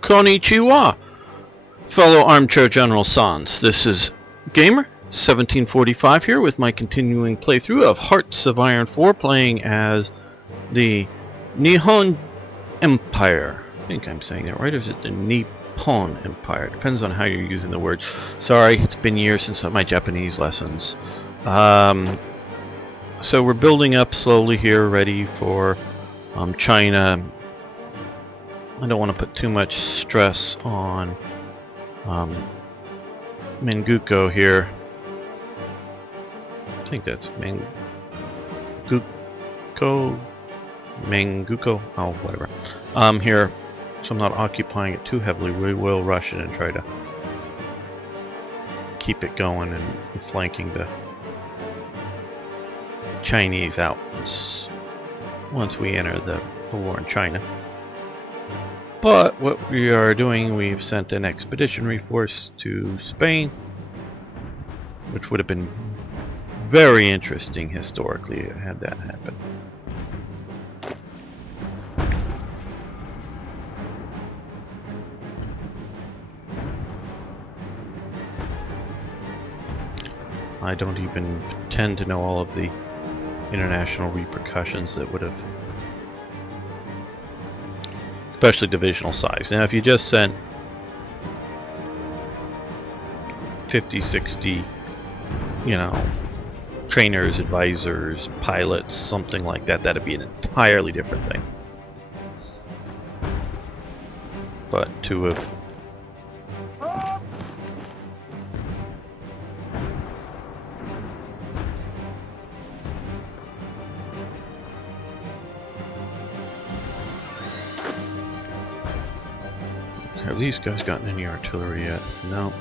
Konnichiwa, fellow Armchair General Sans. This is Gamer 1745 here with my continuing playthrough of Hearts of Iron 4, playing as the Nihon Empire. I think I'm saying that right, or is it the Nippon Empire? Depends on how you're using the words. Sorry, it's been years since my Japanese lessons. So we're building up slowly here, ready for China. I don't want to put too much stress on Menguko here. I think that's Menguko, oh whatever. Here, so I'm not occupying it too heavily. We will rush it and try to keep it going and flanking the Chinese out once we enter the war in China. But what we are doing, we've sent an expeditionary force to Spain, which would have been very interesting historically had that happen. I don't even pretend to know all of the international repercussions that would have, especially divisional size. Now if you just sent 50, 60, trainers, advisors, pilots, something like that, that'd be an entirely different thing. But to have have these guys gotten any artillery yet? No.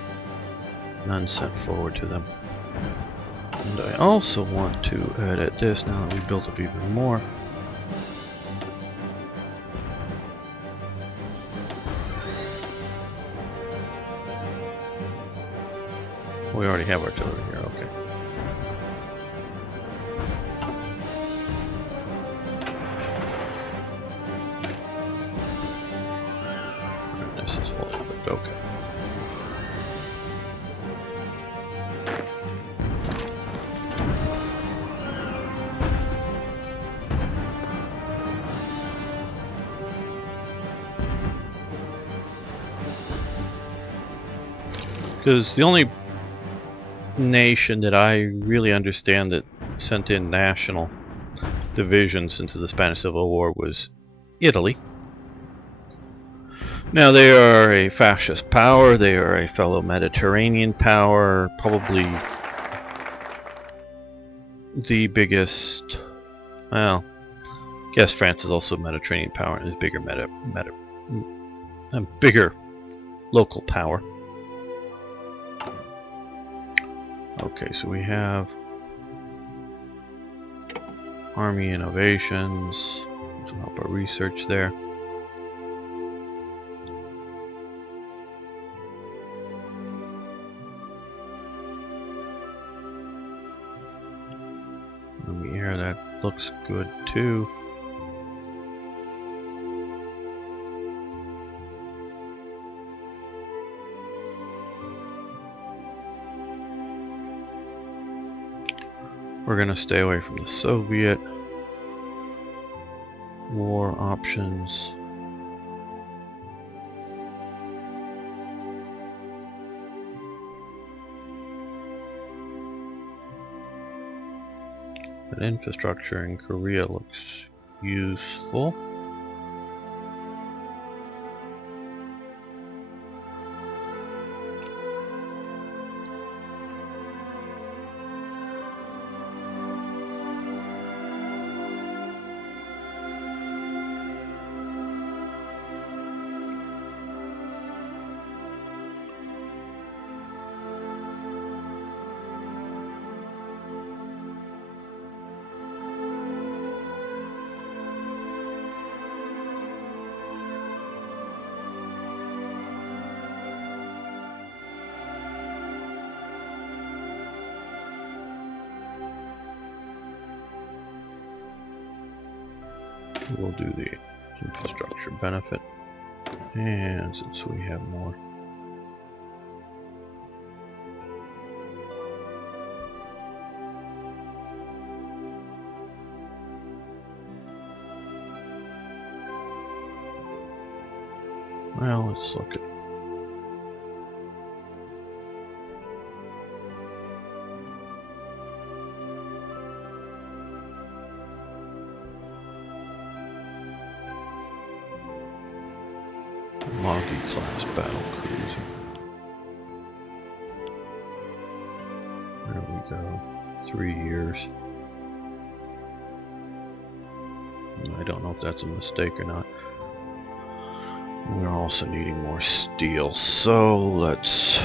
None sent forward to them. And I also want to edit this now that we've built up even more. We already have artillery here, okay. This is fully equipped, okay. Because the only nation that I really understand that sent in national divisions into the Spanish Civil War was Italy. Now they are a fascist power, they are a fellow Mediterranean power, probably the biggest, well, I guess France is also a Mediterranean power and is bigger bigger local power. Okay, so we have Army Innovations, which will help our research there. In the air, that looks good too. We're going to stay away from the Soviet war options. But infrastructure in Korea looks useful. We'll do the infrastructure benefit. And since we have more, well, let's look at Moggy class battle cruiser. There we go. 3 years. I don't know if that's a mistake or not. We're also needing more steel, so let's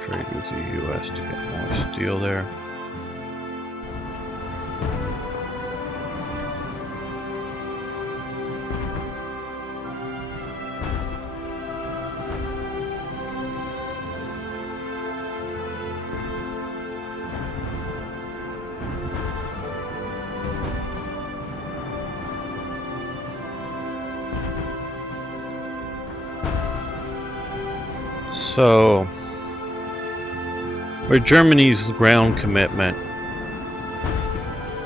trade with the US to get more steel there. So, where Germany's ground commitment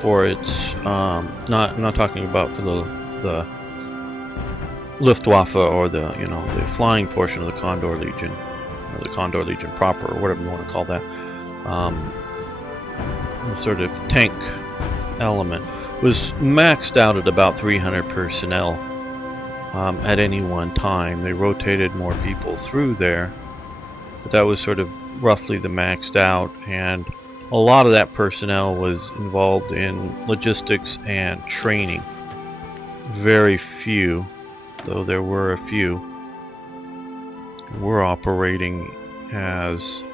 for its I'm not talking about for the Luftwaffe or the the flying portion of the Condor Legion or the Condor Legion proper or whatever you want to call that, the sort of tank element was maxed out at about 300 personnel at any one time. They rotated more people through there, but that was sort of roughly the maxed out, and a lot of that personnel was involved in logistics and training. Very few, though there were a few, were operating as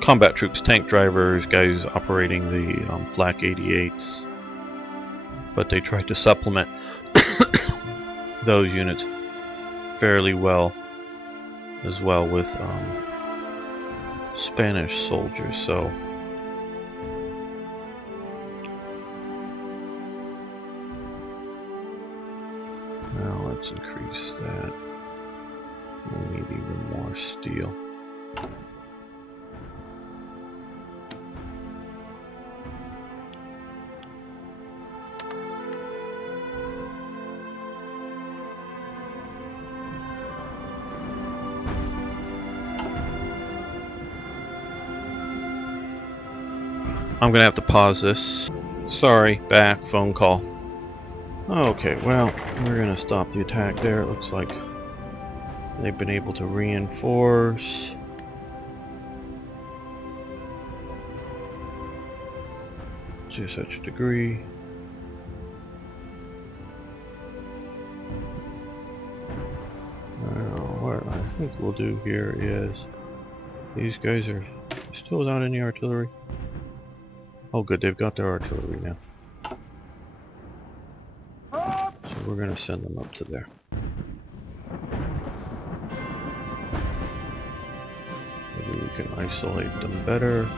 combat troops, tank drivers, guys operating the Flak 88s, but they tried to supplement those units fairly well as well with Spanish soldiers. So now let's increase that. We need even more steel. I'm gonna have to pause this. Sorry, back, phone call. Okay, well, we're gonna stop the attack there. It looks like they've been able to reinforce. To such a degree. Well, what I think we'll do here is these guys are still without any artillery. Oh good, they've got their artillery now. So we're going to send them up to there. Maybe we can isolate them better.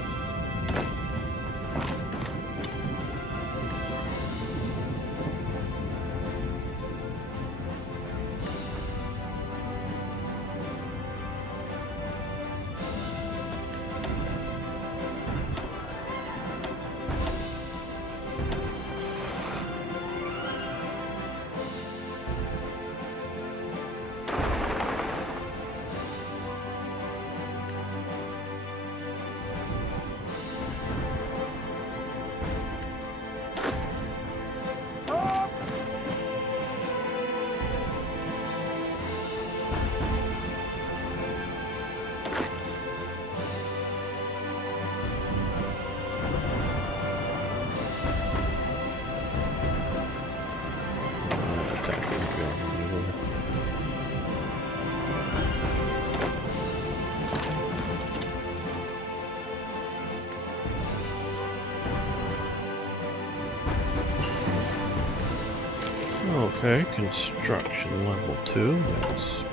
Okay, construction level 2. That's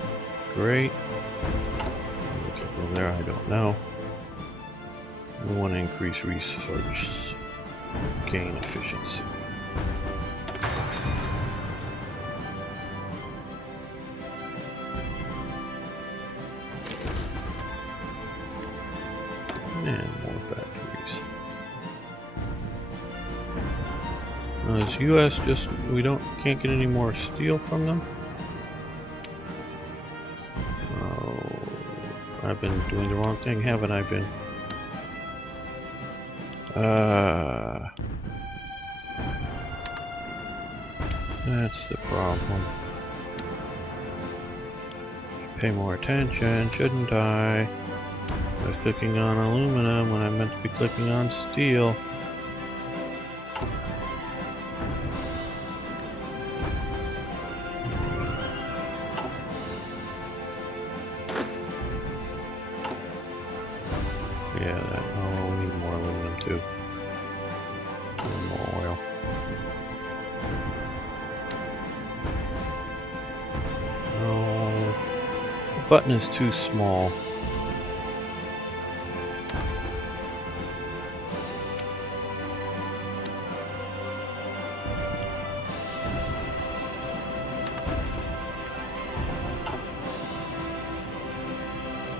great. What's up over there? I don't know. We want to increase research gain efficiency. And more factories. Now, is U.S. just can't get any more steel from them? Oh, I've been doing the wrong thing, haven't I been? That's the problem. Pay more attention, shouldn't I? I was clicking on aluminum when I meant to be clicking on steel. Yeah, oh, we need more aluminum too. And more oil. Oh, the button is too small.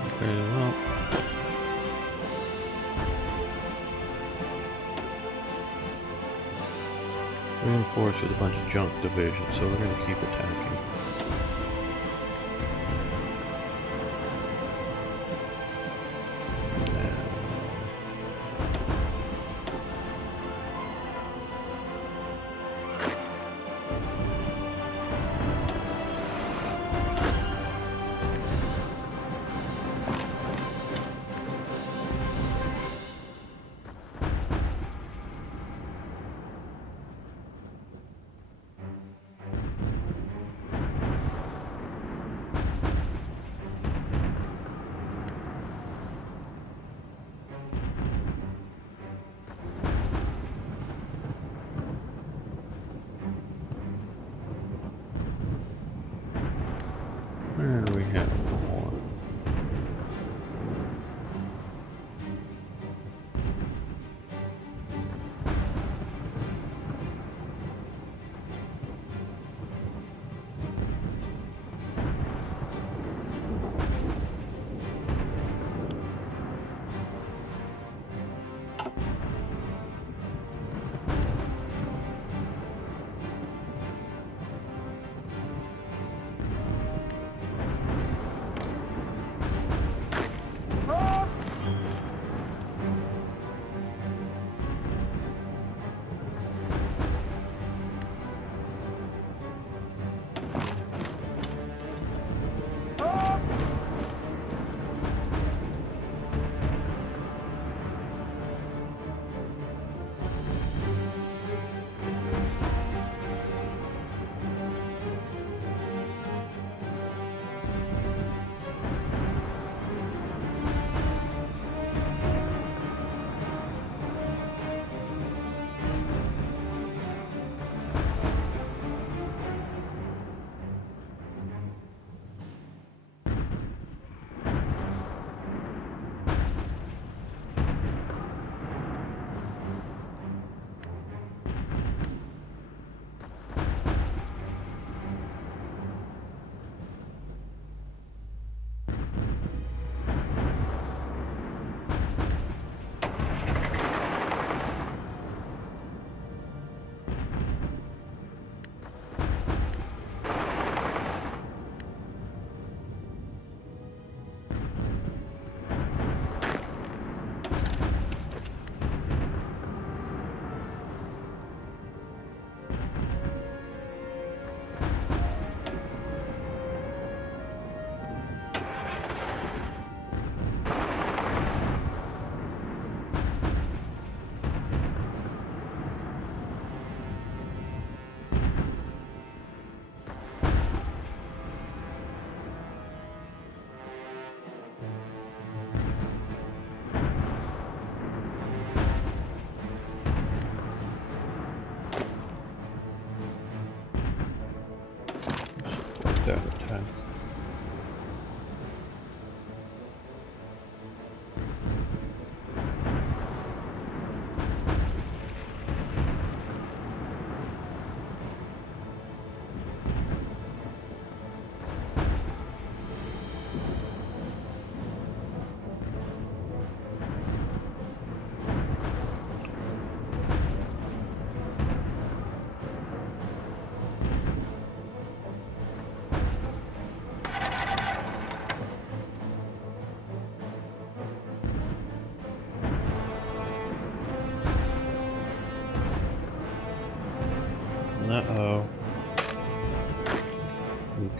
Okay, well. Reinforced with a bunch of junk divisions, so we're going to keep attacking.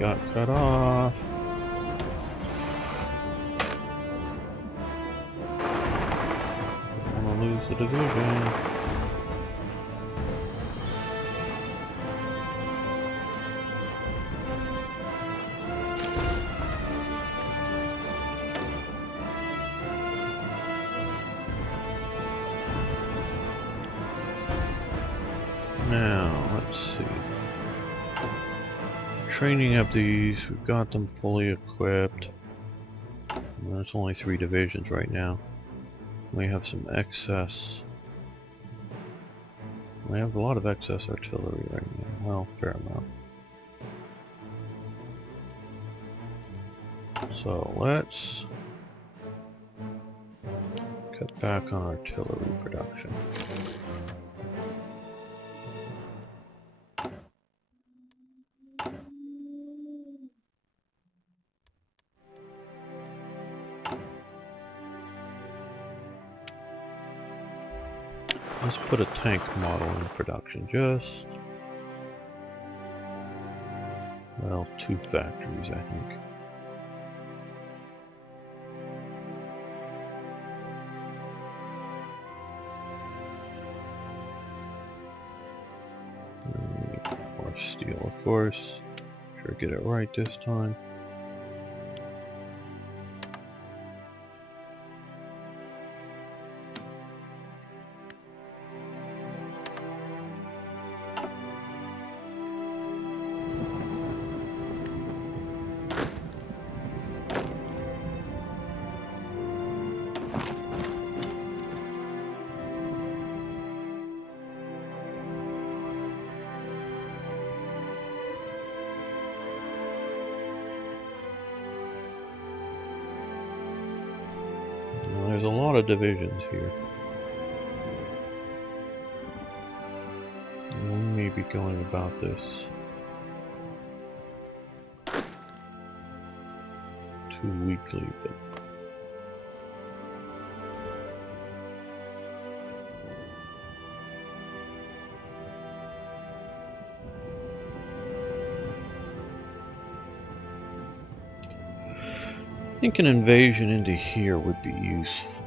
got cut off. Don't want to lose the division. Now, let's see. Training up these, we've got them fully equipped. There's only 3 divisions right now. We have some excess. We have a lot of excess artillery right now. Well, fair amount. So let's cut back on artillery production. Let's put a tank model in production, just, well, 2 factories, I think. More steel, of course. Sure, get it right this time. There's a lot of divisions here. We may be going about this too weakly, but I think an invasion into here would be useful.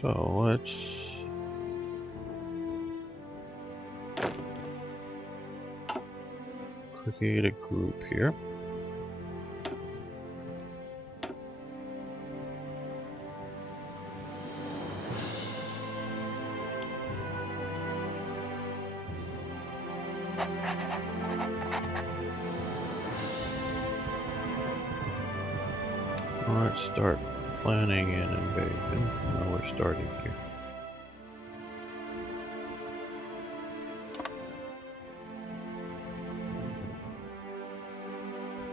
So let's create a group here. Let's start planning an invasion. Well, we're starting here.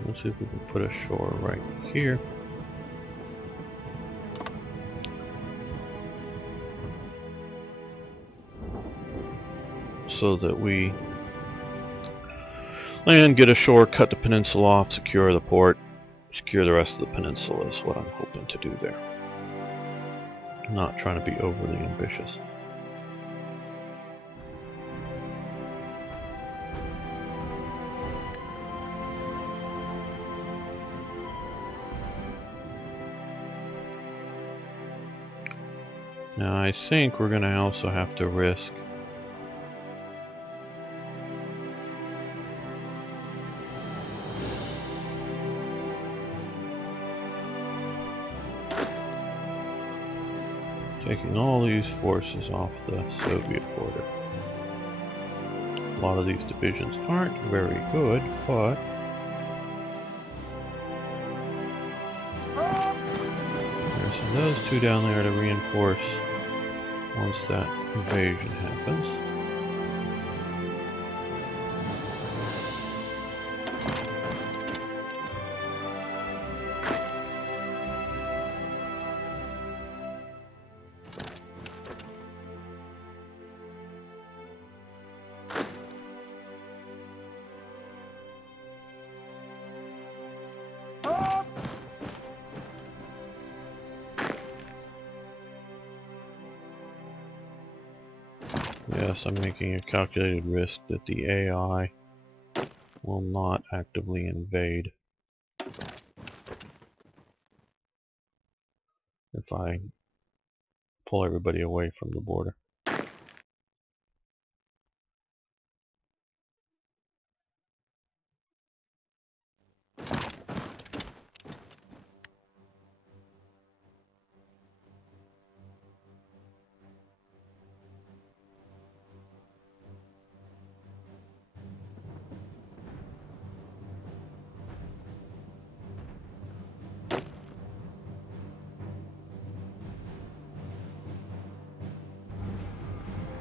Let's see if we can put a shore right here. So that we land, get ashore, cut the peninsula off, secure the port, secure the rest of the peninsula is what I'm hoping to do there. I'm not trying to be overly ambitious. Now I think we're going to also have to risk taking all these forces off the Soviet border. A lot of these divisions aren't very good, but there's those 2 down there to reinforce once that invasion happens. Yes, I'm making a calculated risk that the AI will not actively invade if I pull everybody away from the border.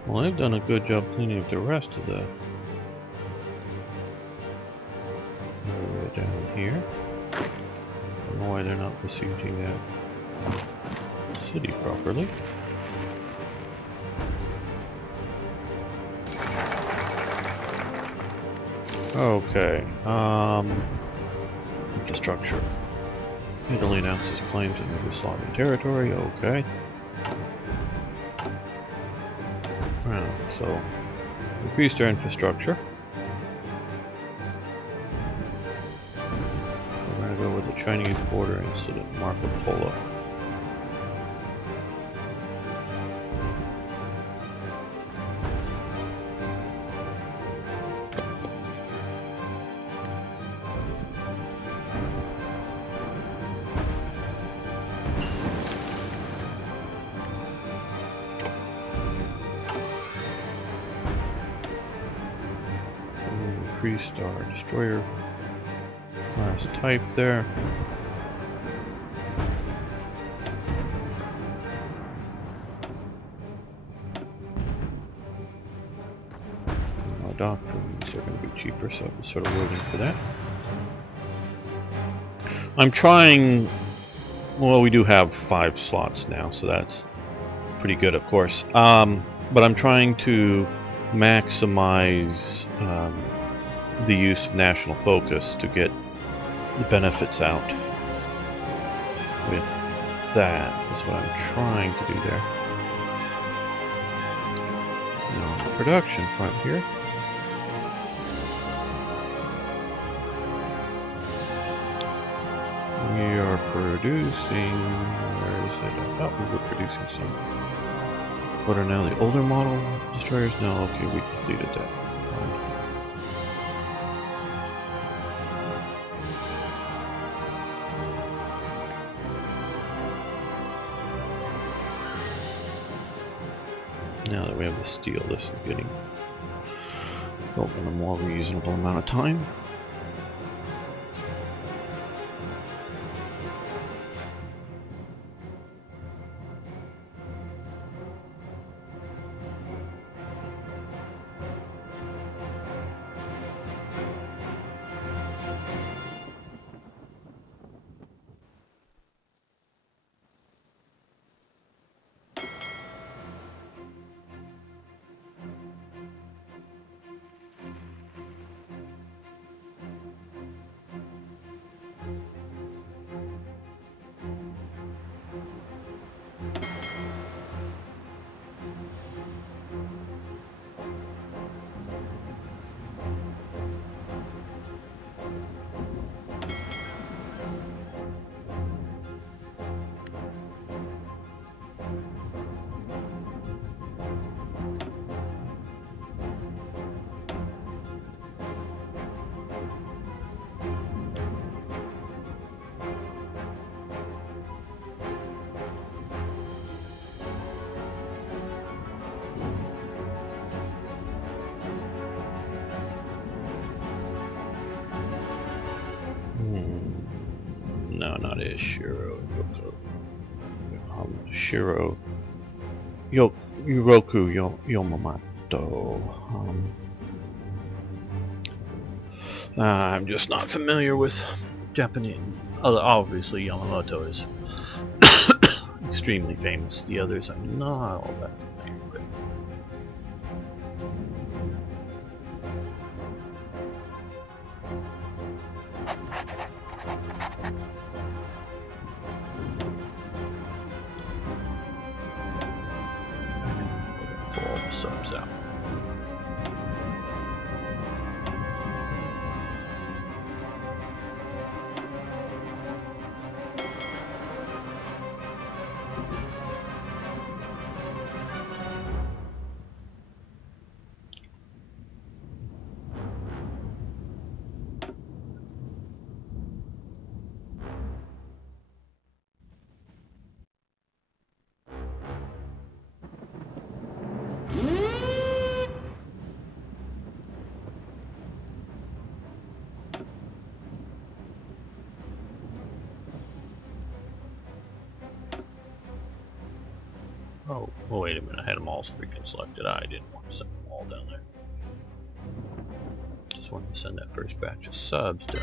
Well, they've done a good job cleaning up the rest of the area down here. I don't know why they're not besieging that city properly. Okay, infrastructure. Italy announces claims in Yugoslavian territory, okay. So, increased our infrastructure. We're going to go with the Chinese border incident, Marco Polo. Increased our destroyer class type there. Our doctrines are going to be cheaper, so I'm sort of waiting for that. I'm trying, well, we do have 5 slots now, so that's pretty good, of course. But I'm trying to maximize the use of national focus to get the benefits out with that. Is what I'm trying to do there. Now, on the production front here, we are producing, where is it? I thought we were producing some. What are now the older model destroyers? No, okay, we completed that. Now that we have the steel, this is getting built in a more reasonable amount of time. No, not Ishiro. Shiro. Yuroku Yamamoto. I'm just not familiar with Japanese. Obviously, Yamamoto is extremely famous. The others I'm not all that familiar with. Balls. subs out. Oh, wait a minute, I had them all freaking selected. I didn't want to send them all down there. Just wanted to send that first batch of subs down.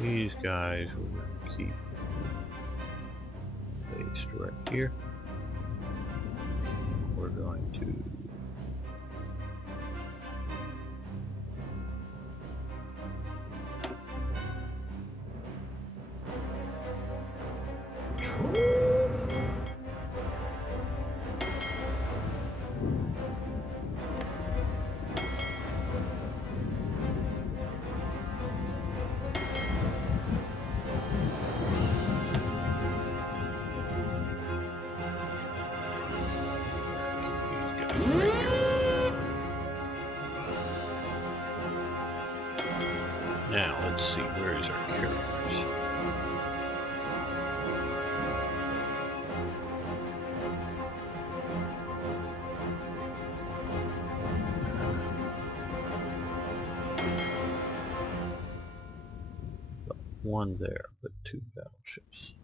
These guys we're going to keep based right here. We're going to now let's see, where is our carriers? One there, but 2 battleships.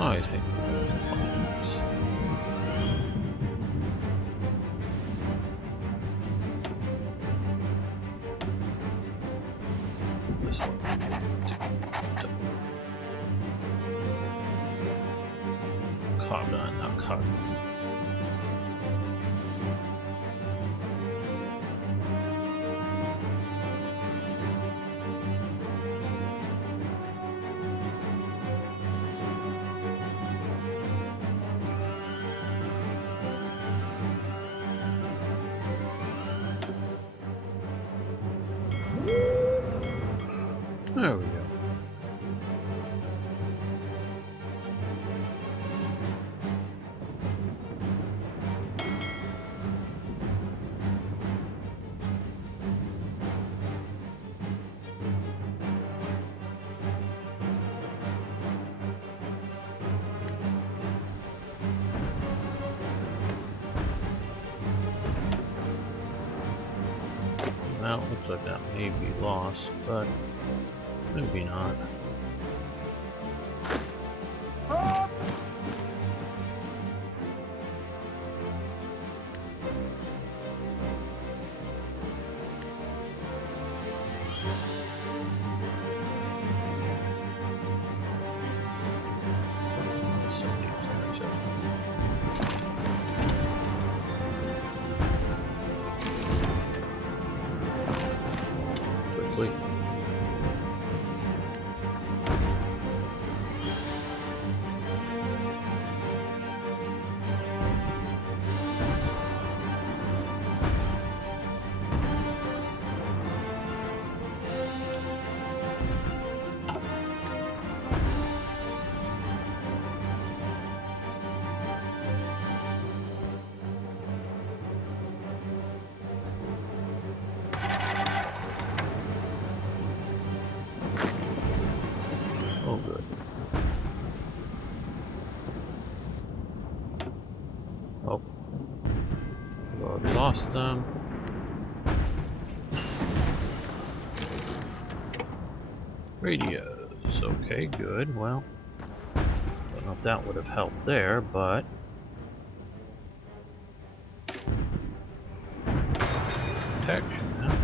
I think this one. Cognon, not Cognon. There we go. Well, looks like that may be lost, but maybe not. Quickly. we lost them. Radios. Okay, good. Well, don't know if that would have helped there, but... protection, huh?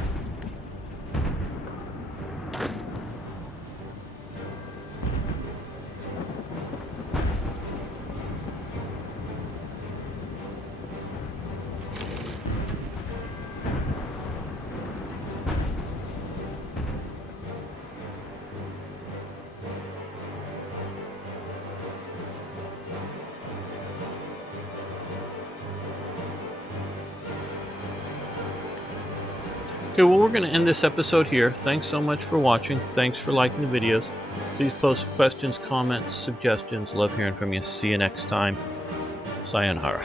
Okay, well, we're going to end this episode here. Thanks so much for watching. Thanks for liking the videos. Please post questions, comments, suggestions. Love hearing from you. See you next time. Sayonara.